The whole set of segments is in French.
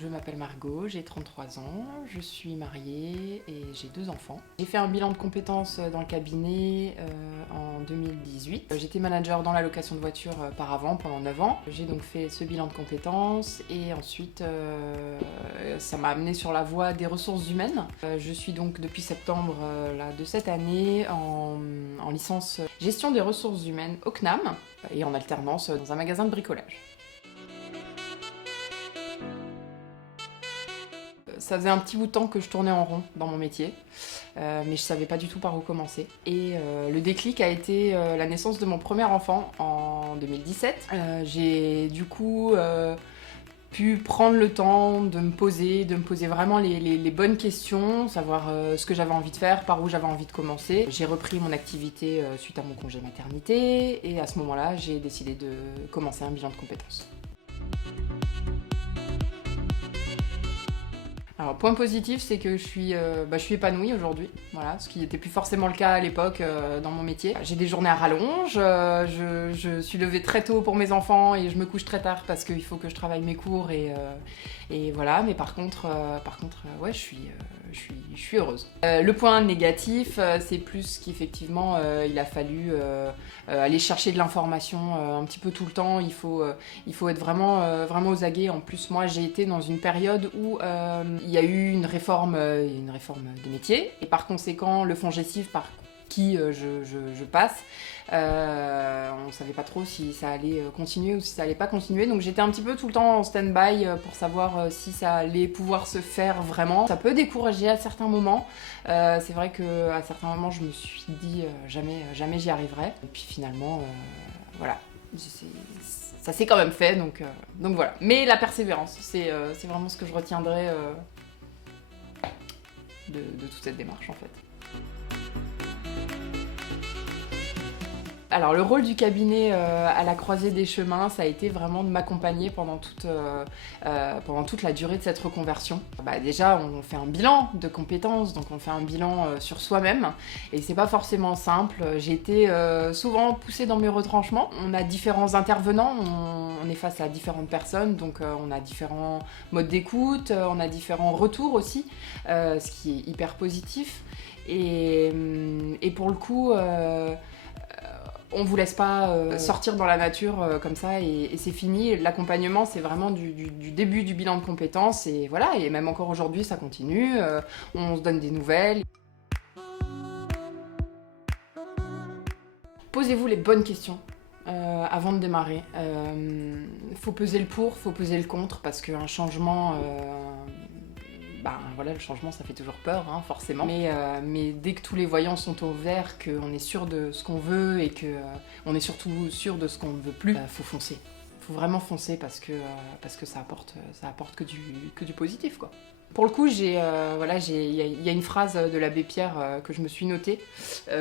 je m'appelle Margot, j'ai 33 ans, je suis mariée et j'ai 2 enfants. J'ai fait un bilan de compétences dans le cabinet en 2018. J'étais manager dans la location de voitures par avant pendant 9 ans. J'ai donc fait ce bilan de compétences et ensuite ça m'a amené sur la voie des ressources humaines. Je suis donc depuis septembre de cette année en licence gestion des ressources humaines au CNAM et en alternance dans un magasin de bricolage. Ça faisait un petit bout de temps que je tournais en rond dans mon métier, mais je savais pas du tout par où commencer. Et le déclic a été la naissance de mon premier enfant en 2017. J'ai du coup pu prendre le temps de me poser vraiment les bonnes questions, savoir ce que j'avais envie de faire, par où j'avais envie de commencer. J'ai repris mon activité suite à mon congé maternité, et à ce moment-là, j'ai décidé de commencer un bilan de compétences. Alors, point positif, c'est que je suis épanouie aujourd'hui, voilà, ce qui n'était plus forcément le cas à l'époque dans mon métier. J'ai des journées à rallonge, je suis levée très tôt pour mes enfants et je me couche très tard parce qu'il faut que je travaille mes cours et voilà, mais par contre, ouais, je suis heureuse. Le point négatif, c'est plus qu'effectivement, il a fallu aller chercher de l'information un petit peu tout le temps. Il faut être vraiment aux aguets. En plus, moi, j'ai été dans une période où il y a eu une réforme des métiers, et par conséquent, le FONGECIF par qui je passe, on ne savait pas trop si ça allait continuer ou si ça allait pas continuer, donc j'étais un petit peu tout le temps en stand-by pour savoir si ça allait pouvoir se faire vraiment. Ça peut décourager à certains moments, c'est vrai qu'à certains moments je me suis dit jamais j'y arriverai, et puis finalement voilà, ça s'est quand même fait, donc voilà. Mais la persévérance, c'est vraiment ce que je retiendrai de toute cette démarche en fait. Alors le rôle du cabinet à la croisée des chemins, ça a été vraiment de m'accompagner pendant toute la durée de cette reconversion. Déjà, on fait un bilan de compétences, donc on fait un bilan sur soi-même, et c'est pas forcément simple. J'ai été souvent poussée dans mes retranchements. On a différents intervenants, on est face à différentes personnes, donc on a différents modes d'écoute, on a différents retours aussi, ce qui est hyper positif. Et pour le coup, on vous laisse pas sortir dans la nature comme ça et c'est fini. L'accompagnement, c'est vraiment du début du bilan de compétences, et voilà, et même encore aujourd'hui ça continue, on se donne des nouvelles. Posez-vous les bonnes questions avant de démarrer. Faut peser le pour, faut peser le contre, parce qu'un changement... voilà, le changement ça fait toujours peur, hein, forcément. Mais dès que tous les voyants sont au vert, qu'on est sûr de ce qu'on veut et qu'on est surtout sûr de ce qu'on ne veut plus, faut foncer. Faut vraiment foncer parce que ça apporte que du positif, quoi. Pour le coup, il y a une phrase de l'abbé Pierre que je me suis notée,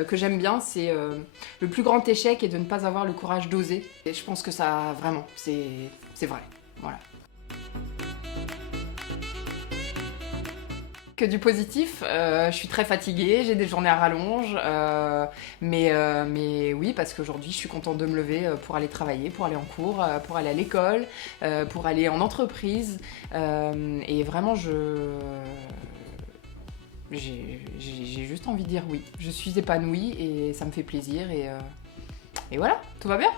que j'aime bien, c'est le plus grand échec est de ne pas avoir le courage d'oser. Et je pense que ça, vraiment, c'est vrai. Voilà. Que du positif, je suis très fatiguée, j'ai des journées à rallonge, mais oui, parce qu'aujourd'hui je suis contente de me lever pour aller travailler, pour aller en cours, pour aller à l'école, pour aller en entreprise, et vraiment j'ai juste envie de dire oui. Je suis épanouie et ça me fait plaisir, et voilà, tout va bien.